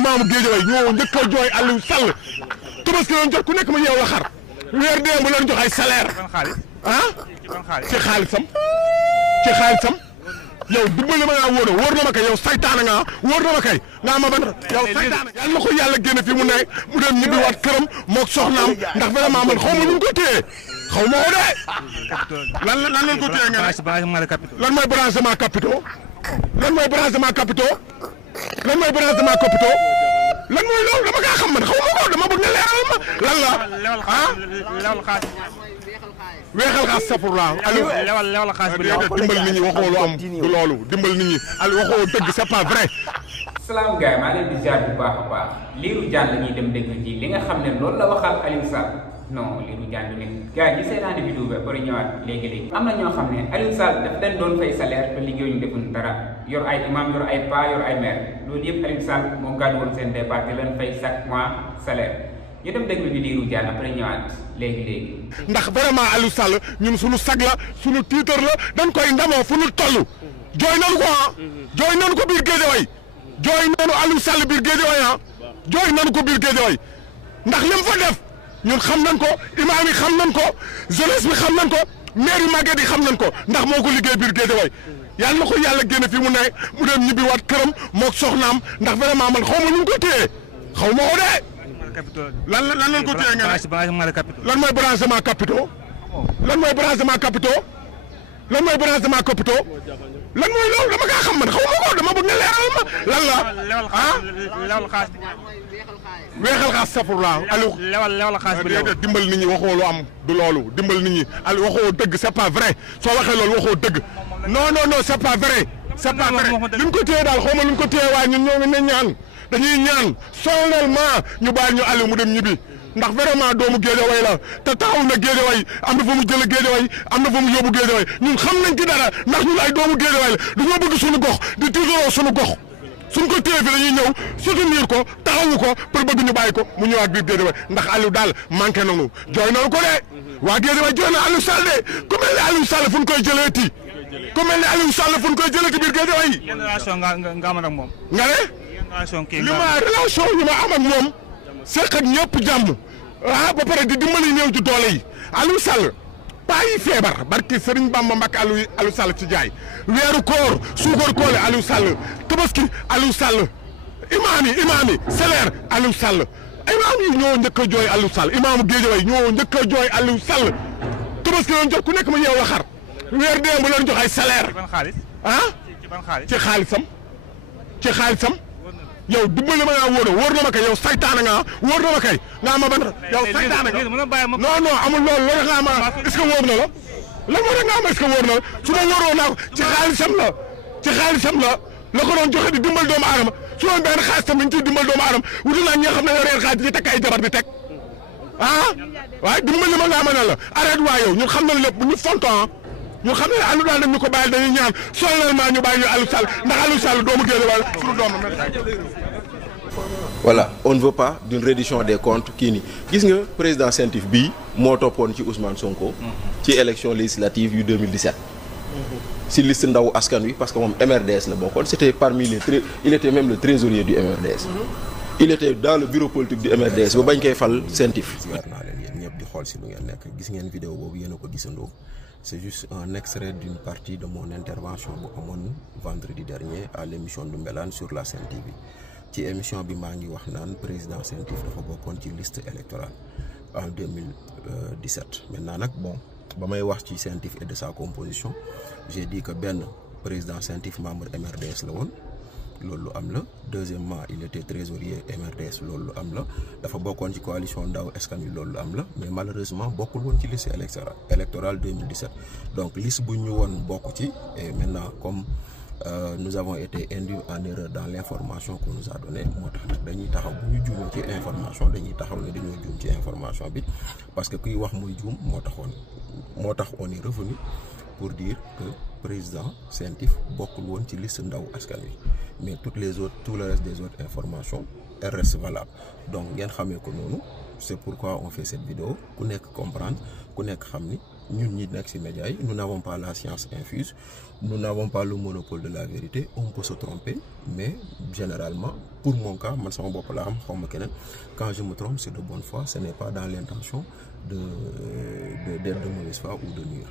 imaamu Guédiawaye ñoo njëkk a jooy Aliou Sall Tabaski doon jot ku nekk ma ñëw la xar weer dee bu leen jox ay salaire ci xaalisam yow dimbali ma ngaa wóor na ma kay yow saytaana nga wóor na ma kay nga ma ban yow saytaana yàlla na ko yàlla génne fi mu ne mu dem ñibbi waat këram moog soxnaam ndax vraiment man xaw ma nu ñu ko téye xaw ma woo de lan lañ ko téye nga lan mooy branchement capitaux lan mooy branchement capitaux lan mooy branchement capitaux lan mooy loolu dama kaa xam man xaw ma ko dama bëgg nga leeral ma lan la weexal xaas safur la Aliou lewal xaas bi dimbal nit ñi waxoo lu am du loolu dimbal nit ñi Aliou waxoo dëgg c'est pas vrai. salaam gars maa leen di jaar bu baax a baax Lirou Diane la ñuy dem déglu ci li nga xam ne loolu la waxal Aliou Sall non Lirou Diane du nekk gars yi seetaani vidéo bi bari ñëwaat léegi-léegi am na ñoo xam ne Aliou Sall daf leen doon fay salaire te liggéeyuñu defuñ dara yor ay imam yor ay pa yor ay maire loolu yëpp Aliou Sall moo gàddu woon seen départ te leen fay chaque mois salaire ñu dem déglu bi Lirou Diane après ñëwaat léegi-léegi ndax vraiment Aliou Sall ñun suñu sag la suñu tiitar la dañ koy ndamoo fu ñu toll jooy nañu ko jooy nañu ko biir Guédiawaye jooy nañu Aliou Sall biir Guédiawaye jooy nañu ko biir Guédiawaye ndax lim fa def ñun xam nañ ko imaam yi xam nañ ko jeunesse bi xam nañ ko maire yu màgget yi xam nañ ko ndax moo ko liggéey biir Guédiawaye yàlla na ko yàlla génne fi mu ne mu dem ñibbi waat këram moog soxnaam ndax vraiment man xaw ma nu ñu ko téye xaw ma woo de lan lañ ko téye nga lan mooy branchement capitaux lan mooy branchement capitaux lan mooy branchement capitaux lan mooy loolu dama kaa xam man xaw ma ko dama bëgg nga leeral ma lan la weexal xaas safur la Aliou lewal xaas bi dimbal nit ñi waxoo lu am du loolu dimbal nit ñi Aliou waxoo dëgg c'est pas vrai soo waxee loolu waxoo dëgg non c'est pas vrai c'est pas vrai li ñu ko téye daal xaw ma lu ñu ko téye waaye ñun ñoo ngi ne ñaan dañuy ñaan solennellement ñu bàyyi ñu Aliou mu dem ñibbi ndax vraiment doomu Guédiawaye la te taxaw na Guédiawaye am na fa mu jëlee Guédiawaye am na fa mu yóbbu Guédiawaye ñun xam nañ ci dara ndax ñun ay doomu Guédiawaye la dañoo bëgg suñu gox di tiitaroo suñu gox suñ ko téye fi dañuy ñëw soutenir ko taxawu ko pour bëgg ñu bàyyi ko mu ñëwaat biir Guédiawaye ndax Aliou daal manqué nañu jooy nañu ko de waa Guédiawaye jooy na Aliou Sall de ku mel ne Aliou Sall fu ñu koy jëleeti ku mel ne Aliou Sall fu ñu koy jëleeti biir Guédiawaye relation nga am ak moom nga ne li ma relation yi ma am ak moom seq ak ñëpp jàmm ba pare di dimbali néew ci doole yi Aliou Sall paa yi feebar barki Serigne Bamba Mbacke Aliou Sall ci jaay weeru koor suukar koole Aliou Sall Tabaski Aliou Sall imaam yi salaire Aliou Sall imaam yi ñoo njëkk a jooy Aliou Sall imaamu Guédiawaye ñoo njëkk a jooy Aliou Sall Tabaski doon jot ku nekk ma ñëw la xar weer dee bu leen jox ay salaire ci xaalisam yow dimbali ma ngaa wóor na ma kay yow saytaana nga wóor na ma kay nga ma ban yow saytaana nga non amul loolu loolu nga ma est-ce que wóor na la lan moo tax nga am est-ce que wóor na la su ma wóoroo naa ko ci xaalisam la ko doon joxe di dimbal doomu aadama su doon benn xaalis tam dañ ciy dimbal doomu aadama wuti naa ñi nga xam ne yoreen xaalis di teg ay jabar di teg waaye dimbali ma ngaa mën a la arrête waa yow ñun xam nañ lépp bu ñu fonton ñu xam ne Aliou daal dañ ñu ko bàyyi dañuy ñaan solennellement ñu bàyyi ñu Aliou Sall ndax Aliou Sall doomu Guédiawaye suñu doomu voilà on ne veut pas d'une reddition des comptes kii nii gis nga président CENTIF bii moo toppoon ci Ousmane Sonko ci élection législative yu 2017 si liste ndaw askan wi parce que moom MRDS la bokkoon c'était parmi les il était même le trésorier du MRDS il était dans le bureau politique du MRDS ba bañ koy fal CENTIF weer naa leen yéen ñëpp di xool si lu ngeen nekk gis ngeen vidéo boobu yéen a ko gisandoo c'est juste un extrait d'une partie de mon intervention bu amoon vendredi dernier à l'émission du Mbelane sur la Sen TV ci émission bi maa ngi wax naan président CENTIF dafa bokkoon ci liste électorale en 2017 maintenant nag bon ba may wax ci CENTIF et de sa composition j'ai dit que benn président CENTIF membre MRDS la woon loolu lu am la deuxièmement il était trésorier MRDS loolu lu am la dafa bokkoon ci coalition ndaw askan wi loolu lu am la mais malheureusement bokkul woon ci liste électorale 2017 donc liste bu ñu woon bokk ci et maintenant comme nous avons été induits en erreur dans l'information qu'on nous a donnée moo tax nag dañuy taxaw bu ñu juumee ci information dañuy taxaw ne dañoo juum ci information bi parce que kuy wax muy juum moo tax on est revenu pour dire que président CENTIF bokkul woon ci liste ndaw askan wi mais tout le reste des autres informations elles restent valables donc ngeen xamee ko noonu c'est pourquoi on fait cette vidéo ku nekk comprendre ku nekk xam ni ñun ñi nekk ci médias yi nous n'avons pas la science infuse, nous n'avons pas le monopole de la vérité, on peut se tromper, mais généralement pour mon cas man sama bopp la am xaw ma keneen quand je me trompe c'est de bonne foi, ce n'est pas dans l'intention d'être de mauvaise foi ou de nuire.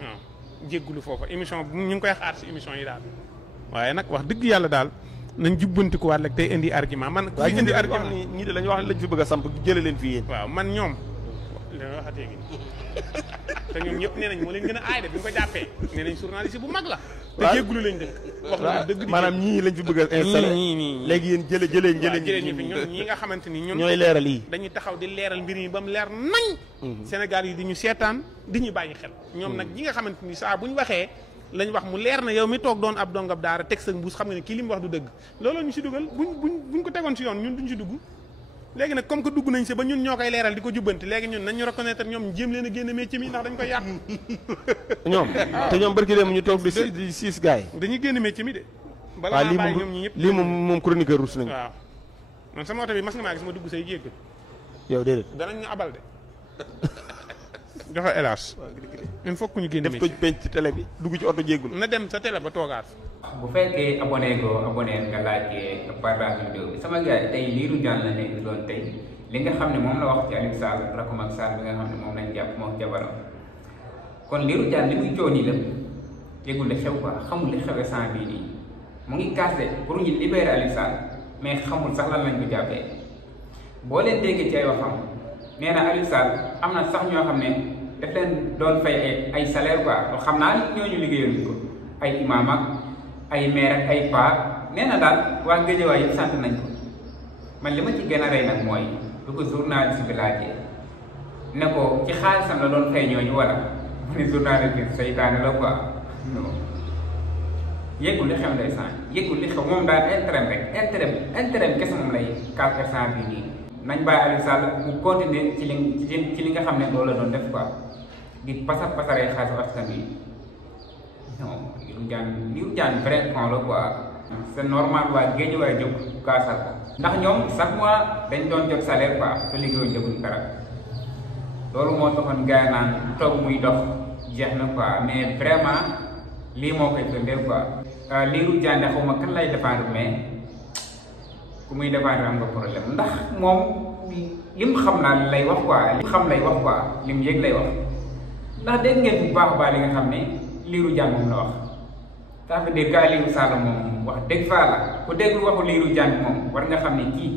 waaw jéggulu foofa émission ñu ngi koy xaar ci émission yi daal waaye nag wax dëgg yàlla daal nañ jubbantikuwaat rek tey indi argument man. waaye indi argument ñii de lañu wax lañ fi bëgg a samp jëlee leen fii yéen. waaw man ñoom li ma waxatee gi te ñoom ñëpp nee nañ moo leen gën a aay de bi ñu ko jàppee nee nañ journaliste bu mag la. te jéggulu lañ dëkk. wax na dëgg maanaam ñii lañ fi bëgg a installé ñii léegi yéen jëlee ñi fi ñun ñi nga xamante ni ñun ñooy leeral yi dañuy taxaw di leeral mbir yi ba mu leer nañ. Sénégal yi di ñu seetaan di ñu bàyyi xel. ñoom nag ñi nga xamante ni saa bu ñu waxee lañ wax mu leer na yow mi toog doon ab dongab daara teg sa mbuus xam nga ne kii li mu wax du dëgg looloo ñu si dugal buñ ko tegoon si yoon ñun duñ si dugg léegi nag comme que dugg nañ si ba ñun ñoo koy leeral di ko jubbanti léegi ñun nañ ñu reconnaître ñoom jéem leen a génne métier mi ndax dañ koy yàq ñoom te ñoom barki dem ñu toog di siis gars yi dañuy génne métier mi de balaa maa bàyyi ñoom ñi ñëpp lii moom chroniqueur rus nañu waaw man sama oto bi mas nga maa gis ma dugg say jégg yow déedéet danañ ñu abal de joxe hélas il faut que ñu génne def ko penc ci télé bi dugg ci oto jéggul na dem sa télé ba toogaat bu fekkee abonné nga laajte partage vidéo bi sama gars yi tey Lirou Diane la nekk doon tey li nga xam ne moom la wax ci Aliou Sall rakam ak Sall bi nga xam ne moom lañ jàpp moom jabaram kon Lirou Diane li muy coow nii lépp yëgul li xew quoi xamul li xewee sant bii nii mu ngi cassé pour ñu libérer Aliou Sall mais xamul sax lan lañ ko jàppee boo leen déggee ci ay waxam nee na Aliou Sall am na sax ñoo xam ne daf leen doon fay ay salaire quoi xam naa ñooñu liggéeyal ko ay imaam ak ay maire ak ay paa nee na daal waa Guédiawaye yëpp sant nañ ko man li ma ci gën a rey nag mooy du ko journaliste bi laajee ne ko ci xaalisam la doon fay ñooñu wala mu ne journaliste bi saytaane la quoi non yëgul li xew ndeysaan yëgul li xew moom daal intérêt kese moom lay 4% bi nii nañ bàyyi Aliou Sall mu continuer ci li nga xam ne loolu la doon def quoi di pasaree xaalisu askan wi non Lirou Diane vrai con la quoi c'est normal waa Guédiawaye jóg kaasal ko ndax ñoom chaque mois dañ doon jot salaire quoi te liggéeyuñ defuñ dara loolu moo taxoon gars yi naan toog muy dox jeex na quoi mais vraiment lii moo koy firndeel quoi Lirou Diane xaw ma kan lay défendre mais ku muy défendre am nga problème ndax moom lim xam naa lay wax quoi lim yëg lay wax ndax dégg ngeen bu baax a baax li nga xam ne Lirou Diane moom la wax ça veut dire que Aliou Sall moom wax dëgg faa la ku déglu waxu Lirou Diane moom war nga xam ne kii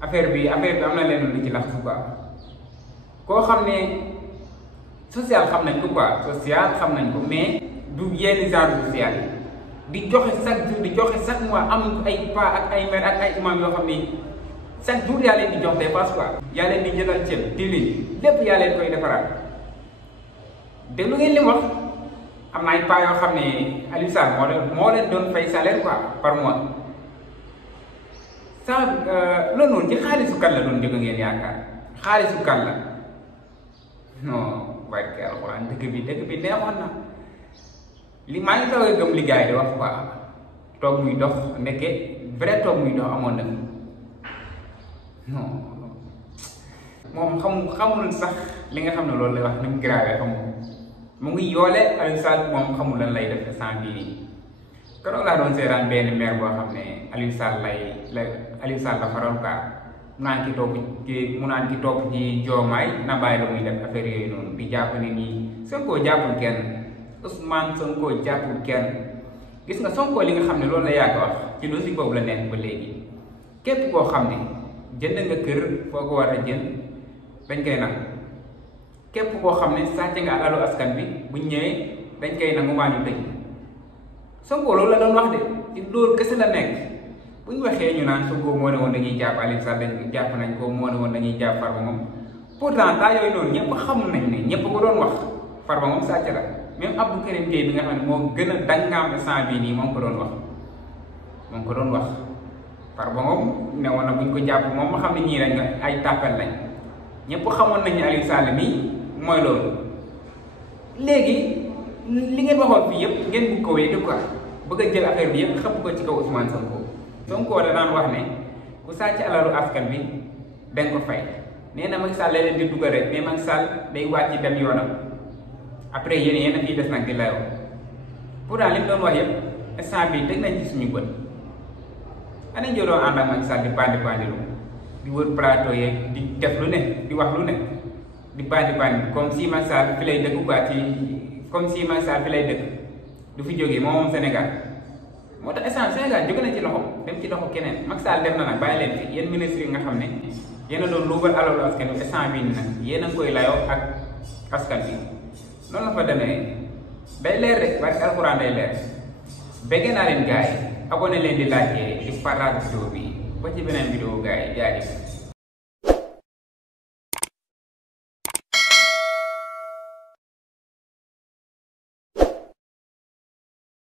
affaire bi am na leen lu ci lax quoi koo xam ne social xam nañ ko quoi social xam nañ ko mais du yenn genre social yi di joxe chaque jour di joxe chaque mois am ay pa ak ay mère ak ay imam yoo xam ne chaque jour yaa leen di jox dépense quoi yaa leen di jëndal ceeb diwlin lépp yaa leen koy defaraat déglu ngeen li mu wax am na ay pa yoo xam ne Aliou Sall moo leen doon fay salaire quoi par mois ça loolu noonu ci xaalisu kan la doon jóge ngeen yaakaar xaalisu kan la non waaye kay alxuraan dëkk bi neexoon na li maa ngi taw a gëm li gars yi di wax quoi toog muy dox nekke vrai toog muy dox amoon na non moom xamul sax li nga xam ne loolu lay wax ni mu grave xamul mu ngi yoole Aliou Sall moom xamul lan lay def sant bii nii keroog laa doon seetaan benn maire boo xam ne Aliou Sall la faral quoi mu naan ki topp ci Diomaye na bàyyi la muy def affaire yooyu noonu di jàpp ne nii Sonko jàppul kenn Ousmane Sonko jàppul kenn gis nga Sonko li nga xam ne loolu la yàgg wax ci logique boobu la nekk ba léegi képp koo xam ne jënd nga kër foo ko war a jënd dañ koy nangu képp koo xam ne sàcc nga alalu askan bi buñ ñëwee dañ koy nangu maa ñu tëj Sonko loolu la doon wax de ci loolu kese la nekk bu ñu waxee ñu naan Sonko moo ne woon dañuy jàpp Aliou Sall dañ jàpp nañ ko moo ne woon dañuy jàpp Farba moom pourtant temps yooyu noonu ñëpp xamul nañ ne ñëpp ko doon wax Farba moom sàcc la même Abdou Karim Gueye bi nga xam ne moo gën a dangaam instant bii nii moom ko doon wax Farba moom ne woon na buñ ko jàpp moom ma xam ne ñii lañ ay tàppal lañ ñëpp xamoon nañ ne Aliou Sall mii mooy loolu léegi li ngeen waxoon fii yëpp ngeen bëgg ko wéy quoi bëgg a jël affaire bi yëpp xëpp ko ci kaw Ousmane Sonko da daan wax ne ku sàcc alalu askan bi dañ ko fay nee na Macky Sall lay leen di dugal rek mais Macky Sall day wàcc dem yoonam après yéen a fii des nag di layoo pourtant li mu doon wax yëpp instant bii teg nañ ci suñu bët ana ñu doon ànd ak Macky Sall di bandi di wër plateau yeeg di def lu ne di wax lu ne di bandi comme si Macky Sall fi lay dëkk quoi comme si Macky Sall fi lay dëkk du fi jógee moom Sénégal moo tax instant Sénégal jóge na ci loxo dem ci loxo keneen Macky Sall dem na nag bàyyi leen fi yéen ministres yi nga xam ne yéen a doon luubal alalu askan wi instant bii nag yéen a koy layoo ak askan bi noonu la fa demee day leer de parce que alxuraan day leer bëgg naa leen gars yi abonné leen di laajte di partage vidéo bi ba ci beneen vidéo gars yi jaajëf